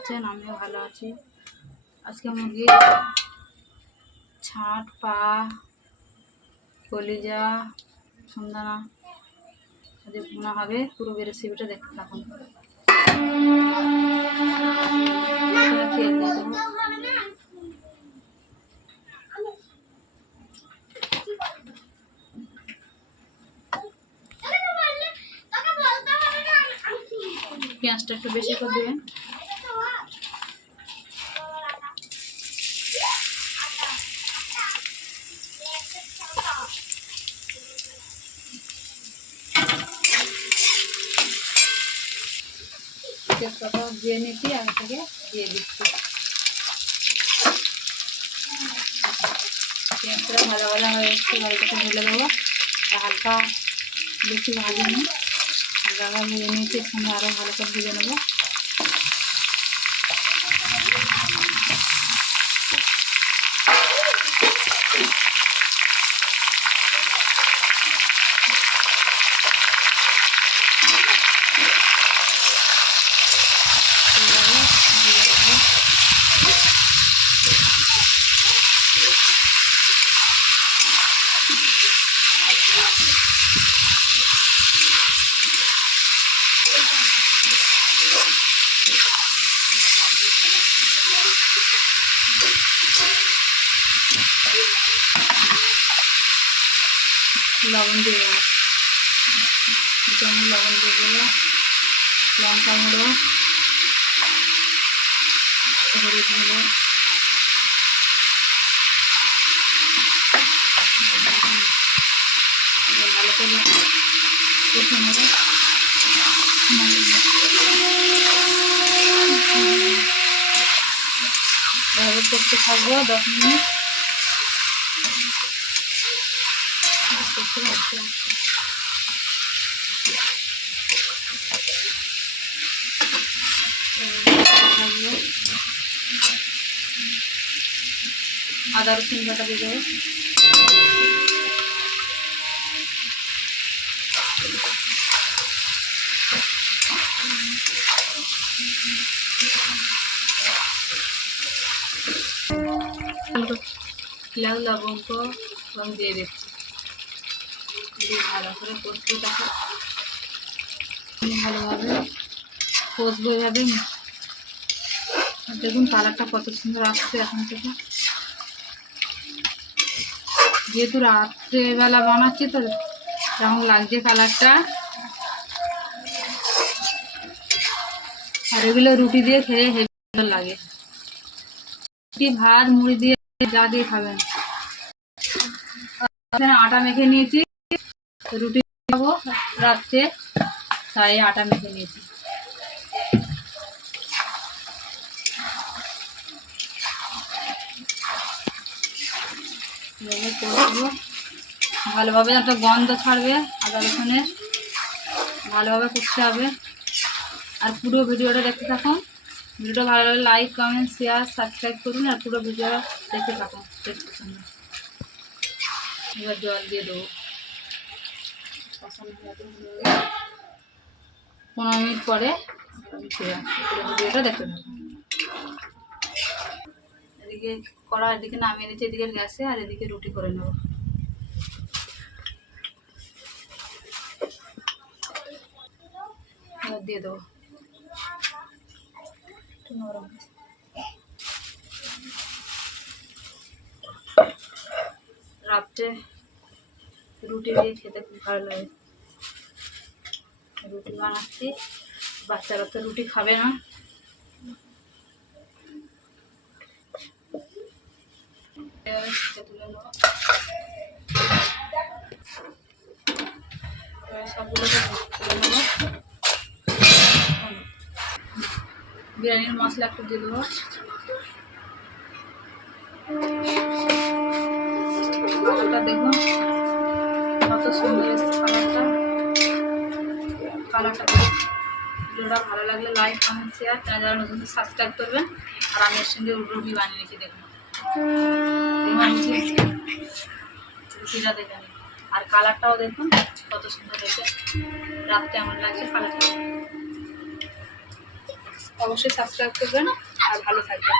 আছেন? আমিও ভালো আছি। আজকে মুরগির ছাট, পা, কলিজা, সন্দানা আজকে ভুনা হবে। পুরো রেসিপিটা দেখতে থাকুন। তেল দিয়ে দেবো। পেঁয়াজটা একটু বেশি করে দেবেন। তেজপাতা দিয়ে নিচ্ছি, আগে থেকে দিয়ে দিচ্ছি। পেঁয়াজটা ভাজা ভাজা হয়ে এসছে, গাড়িটাকে ঢেলে দেবো। হালকা বেশি ভাজিনি, হালকা হালকা ভেজে নিয়েছি। এর সঙ্গে আরও ভালো করে ভেজে নেবো। লবণ দিয়ে দেবো, 2 চামচ লবণ দিয়ে দেবো। লঙ্কা গুঁড়ো, হলুদ গুঁড়ো, ভালো করে কষে নেবো। এভাবে করতে থাকবো 10 মিনিট। আদা রসুন বাটা দিয়ে দেবো। লাল লবঙ্গ রং দিয়ে দিচ্ছি। দিয়ে ভালো করে কষতে থাকো। ভালোভাবে কষবো এভাবে। দেখুন কালারটা কত সুন্দর আসছে এখন থেকে। যেহেতু রাত্রেবেলা বানাচ্ছি তো কেমন লাগছে কালারটা। আর এগুলো রুটি দিয়ে খেয়ে হেভি সুন্দর লাগে। রুটি, ভাত, মুড়ি দিয়ে যা দিয়ে খাবেন। আটা মেখে নিয়েছি, রুটি খাবো রাত্রে, তাই আটা মেখে নিয়েছি। ভালোভাবে একটা গন্ধ ছাড়বে আদা রসুনের, ভালোভাবে করতে হবে। আর পুরো ভিডিওটা দেখতে থাকুন। ভিডিওটা ভালো লাগলে লাইক, কমেন্ট, শেয়ার, সাবস্ক্রাইব করুন। আর পুরো ভিডিওটা দেখতে থাকুন। এবার জল দিয়ে দেবো। 15 মিনিট পরে আমি ফিরে আসছি। পুরো ভিডিওটা দেখতে থাকুন। এদিকে কড়া এদিকে নামিয়ে নিচ্ছি, এদিকে গ্যাসে, আর এদিকে রুটি করে নেব। এবার দিয়ে দেবো। নরম রাত্রে রুটি দিয়ে খেতে খুব ভালো লাগে। রুটি বানাচ্ছি, বাচ্চারা তো রুটি খাবে না। তুলে নেবো। সবগুলোকে তুলে নেবো। বিরিয়ানির মশলা একটু দিয়ে দেবো। দেখুন কত সুন্দর এসেছে কালারটা। ভিডিওটা ভালো লাগলে লাইক, কমেন্ট, শেয়ার, যারা নতুন সাবস্ক্রাইব করবেন। আর আমি এর সঙ্গে রুটি বানিয়েছি, দেখুন রুটিটা দেখেন। আর কালারটাও দেখুন কত সুন্দর হয়েছে। রাত্রে আমার লাগছে কালারটা। অবশ্যই সাবস্ক্রাইব করবেন আর ভালো থাকবেন।